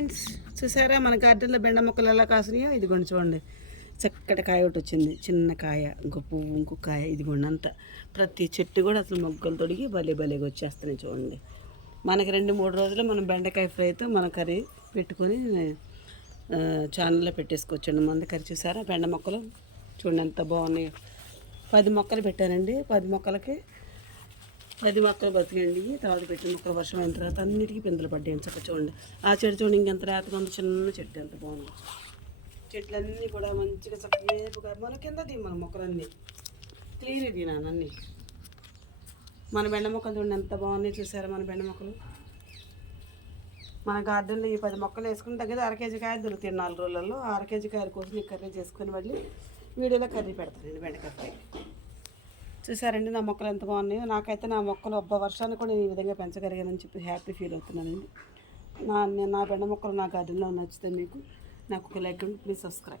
Friends, చూసారా మన గార్డెన్లో బెండ మొక్కలు ఎలా కాసినాయో? ఇదిగోండి చూడండి, చక్కటి కాయ ఒకటి వచ్చింది, చిన్న కాయ, ఇంకో పువ్వు, ఇంకో కాయ. ఇదిగోండి అంతా ప్రతి చెట్టు కూడా అసలు మొగ్గలు తొడిగి భలేగా వచ్చేస్తున్నాయి చూడండి. మనకి 2-3 రోజులు మనం బెండకాయ ఫ్రైతో మన కర్రీ పెట్టుకొని ఛానల్లో పెట్టేసుకోవచ్చండి. మంది కర్రీ చూసారా? బెండ మొక్కలు చూడండి ఎంత బాగున్నాయో. 10 మొక్కలు పెట్టానండి. 10 మొక్కలకి 10 మొక్కలు బతికండి. తర్వాత పెట్టిన మొక్కలు వర్షం అయిన తర్వాత అన్నిటికీ పిందెలు పడ్డాయి. చక్కగా చూడండి. ఆ చెట్టు చూడండి, ఇంకెంత రేతగా ఉంది, చిన్న చెట్టు ఎంత బాగుంది. చెట్లన్నీ కూడా మంచిగా చక్కగా మన కింద మన మొక్కలన్నీ క్లీన్ తినాను. మన బెండ మొక్కలు చూడండి ఎంత బాగున్నాయి. చూసారా మన బెండ మొక్కలు? మన గార్డెన్లో ఈ 10 మొక్కలు వేసుకుని దగ్గర 1/2 కేజీ కాయలు దొరుకుతాయి 4 రోజులలో. 1/2 కేజీ కాయల కోసం ఈ కర్రీ చేసుకొని మళ్ళీ వీడియోలో కర్రీ పెడతానండి బెండకాయ ఫ్రై. చూసారండి నా మొక్కలు ఎంత బాగున్నాయో. నాకైతే నా మొక్కలు వర్షాన్ని కూడా నేను ఈ విధంగా పెంచగలిగానని చెప్పి హ్యాపీ ఫీల్ అవుతున్నానండి. నా బెండ మొక్కలు నా గార్డెన్లో నచ్చితే మీకు నాకు ఒక లైక్ అండి, ప్లీజ్ సబ్స్క్రైబ్.